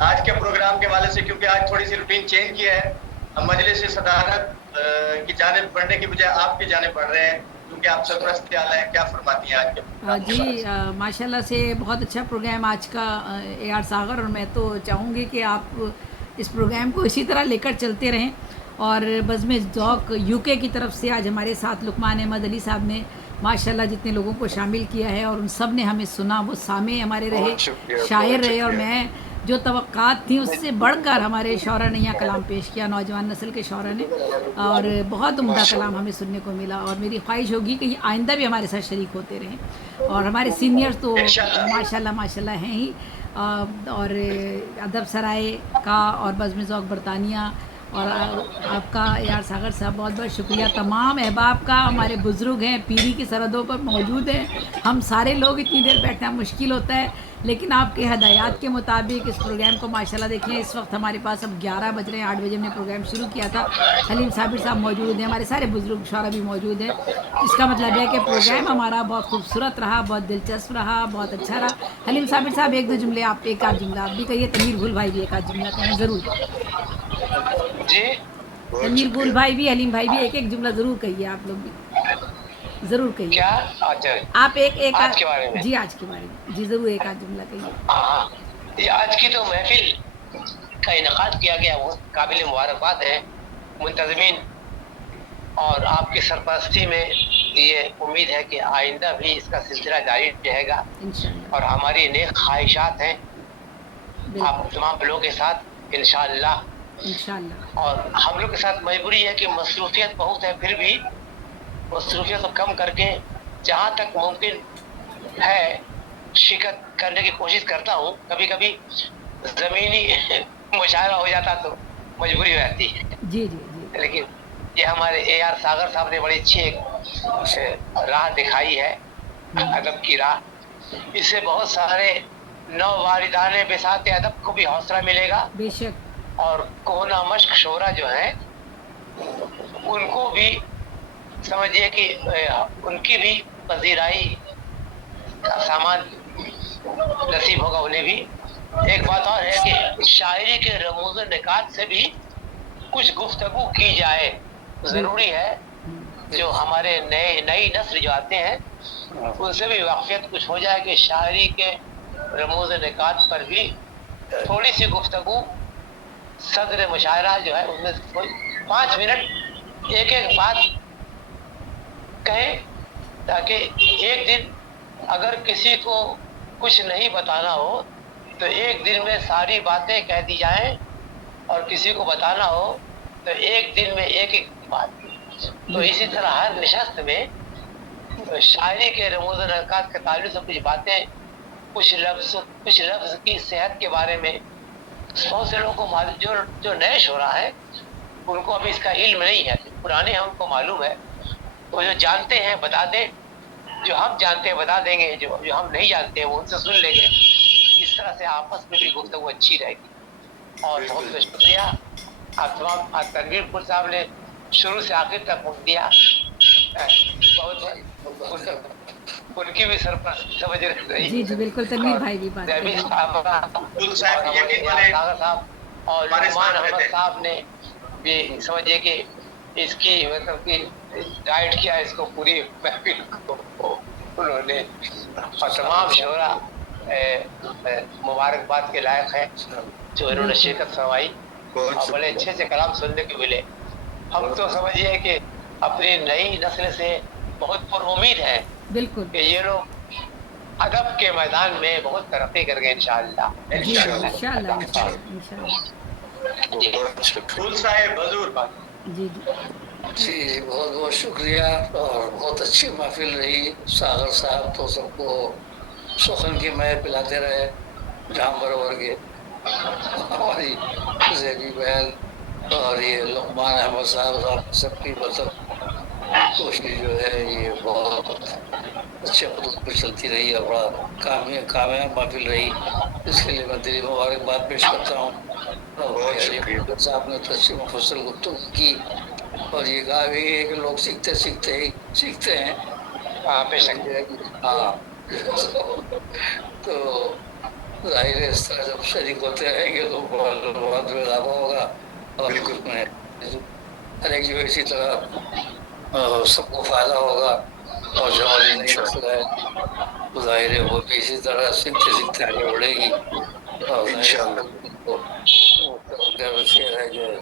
आज के प्रोग्राम के हवाले से, क्योंकि आज थोड़ी सी रूटीन चेंज किया है, हम मजलिस सदारत की जानिब बढ़ने की बजाय आपकी जानिब बढ़ रहे हैं, क्योंकि आप सरपरस्ती आला हैं। क्या फरमाती हैं आज के प्रोग्राम के जी हवाले से? माशाल्लाह से बहुत अच्छा प्रोग्राम आज का ए आर सागर, और मैं तो चाहूँगी कि आप इस प्रोग्राम को इसी तरह लेकर चलते रहें। और बज़्म ज़ौक़ यूके की तरफ से आज हमारे साथ लुकमान अहमद अली साहब ने माशाल्लाह जितने लोगों को शामिल किया है, और उन सब ने हमें सुना, वो सामे हमारे रहे, बहुत शुक्रिया, शायर बहुत रहे, और शुक्रिया। मैं जो तवक्कात थी उससे बढ़कर हमारे शौरा ने यहाँ कलाम पेश किया, नौजवान नस्ल के शौरा ने, और बहुत उम्दा कलाम हमें सुनने को मिला। और मेरी ख्वाहिश होगी कि ये आइंदा भी हमारे साथ शरीक होते रहें। और हमारे सीनियर्स तो इंशाल्लाह। माशाल्लाह माशाल्लाह हैं ही। और अदब सराय का और बज़्म ज़ौक़ बरतानिया, और आपका यार सागर साहब बहुत बहुत शुक्रिया। तमाम अहबाब का, हमारे बुज़ुर्ग हैं, पीरी की सरहदों पर मौजूद हैं, हम सारे लोग इतनी देर बैठना मुश्किल होता है, लेकिन आपके हदायत के मुताबिक इस प्रोग्राम को माशाल्लाह देखें। इस वक्त हमारे पास अब 11 बज रहे हैं, 8 बजे हमने प्रोग्राम शुरू किया था। हलीम साबिर साहब मौजूद हैं, हमारे सारे बुज़ुर्ग शौरा भी मौजूद हैं। इसका मतलब है कि प्रोग्राम हमारा बहुत खूबसूरत रहा, बहुत दिलचस्प रहा, बहुत अच्छा रहा। हलीम साबिर साहब एक दो जुमले, आप एक आध जुमला आप भी कहिए, तनवीर गुल भाई भी एक आध जुमला कहें ज़रूर। जी, बहुत तनवीर गुल शुक्रिया। भाई भी, हलीम भाई भी एक एक जुमला ज़रूर कहिए, आप लोग भी ज़रूर कहिए। क्या? अच्छा, आप एक आज के बारे में? जी आज के बारे में जी ज़रूर एक आध जुमला कहिए। हाँ, ये आज की तो महफिल का इनकाद किया गया, वो काबिल मुबारकबाद है मुंतज़मीन, और आपकी सरपरस्ती में ये उम्मीद है कि आइंदा भी इसका सिलसिला जारी रहेगा, इंशाअल्लाह। और हमारी नेक ख्वाहिशात हैं आप बिल्कुल। तमाम लोगों के साथ इंशाअल्लाह। इंशाअल्लाह। और हम लोग के साथ मजबूरी है कि मसरूफियत बहुत है, फिर भी मसरूफियत को कम करके जहाँ तक मुमकिन है शिरकत करने की कोशिश करता हूँ। कभी कभी ज़मीनी मुशायरा हो जाता तो मजबूरी हो जाती है, जी जी जी। लेकिन ये हमारे ए आर सागर साहब ने बड़ी अच्छी एक राह दिखाई है, अदब की राह। इससे बहुत सारे नौवारिदाने बिसात अदब को भी हौसला मिलेगा, बेशक। और कोना मश्क शोरा जो है उनको भी समझिए कि उनकी भी पजीराई का सामान नसीब होगा उन्हें भी। एक बात और है कि शायरी के रमूज निकात से भी कुछ गुफ्तगू की जाए, जरूरी है। जो हमारे नई नस्ल जो आते हैं उनसे भी वाकफियत कुछ हो जाए कि शायरी के रमूज निकात पर भी थोड़ी सी गुफ्तगू, सदर मुशायरा जो है उसमें कोई 5 मिनट एक एक बात कहें, ताकि एक दिन अगर किसी को कुछ नहीं बताना हो तो एक दिन में सारी बातें कह दी जाएं, और किसी को बताना हो तो एक दिन में एक एक बात। तो इसी तरह हर निशस्त में शायरी के रमूज नकात के ताल्लुक से कुछ बातें, कुछ लफ्ज की सेहत के बारे में बहुत से लोगों को मालूम, जो नए शोरा है उनको अभी इसका इल्म नहीं है, पुराने हमको मालूम है, तो जो जानते हैं बता दें, जो हम जानते हैं बता देंगे, जो हम नहीं जानते हैं वो उनसे सुन लेंगे। इस तरह से आपस में भी गुफ्तगू अच्छी रहेगी। और बहुत बहुत शुक्रिया आप तमाम, तनवीर साहब ने शुरू से आखिर तक वक्त दिया, बहुत उनकी भी सरपरस्ती समझ रही। जी जी बिल्कुल, तनवीर भाई भी बात जैबी करेंगे। साहब और लुकमान अहमद साहब ने भी समझिए कि इसकी मतलब कि गाइड किया इसको, पूरी महफिल को उन्होंने। और तमाम शोरा मुबारकबाद के लायक है जो इन्होंने शिरकत फरमाई, और बड़े अच्छे से कलाम सुनने को मिले। हम तो समझिए कि अपनी नई नस्ल से बहुत पुरुम्मीद है बिल्कुल कि ये लोग अदब के मैदान में बहुत तरक्की करेंगे इंशाअल्लाह। जी जी इंशाअल्लाह इंशाअल्लाह इंशाअल्लाह। फूल साहेब हजूर जी जी जी बहुत बहुत शुक्रिया, और बहुत अच्छी महफिल रही। सागर साहब तो सबको सुखन की मय पिलाते रहे, जहाँ बरबर के हमारी जैबी बहन और ये लुकमान अहमद साहब सबकी मतलब कोशिश जो है ये बहुत अच्छे खुद पर चलती रही, और बड़ा कामयाब महफिल रही। इसके लिए मैं दिली मुबारकबाद पेश करता हूँ। और साहब ने तो अच्छी मुफस्सल गुफ्तगू की, और ये कहा भी है कि लोग सीखते सीखते ही सीखते हैं। हाँ बेशक। हाँ तो ظاہر ہے اس طرح جب شریک ہوتے رہیں گے تو بہت اضافہ ہوگا اور بالکل. میں ہر ایک جو اسی طرح سب کو فائدہ ہوگا اور جو ہماری نئی نسل ہے تو ظاہر ہے وہ بھی اسی طرح سیکھتے سیکھتے آگے بڑھے گی اور ظاہر ہے انشاءاللہ. وہ شعر ہے جو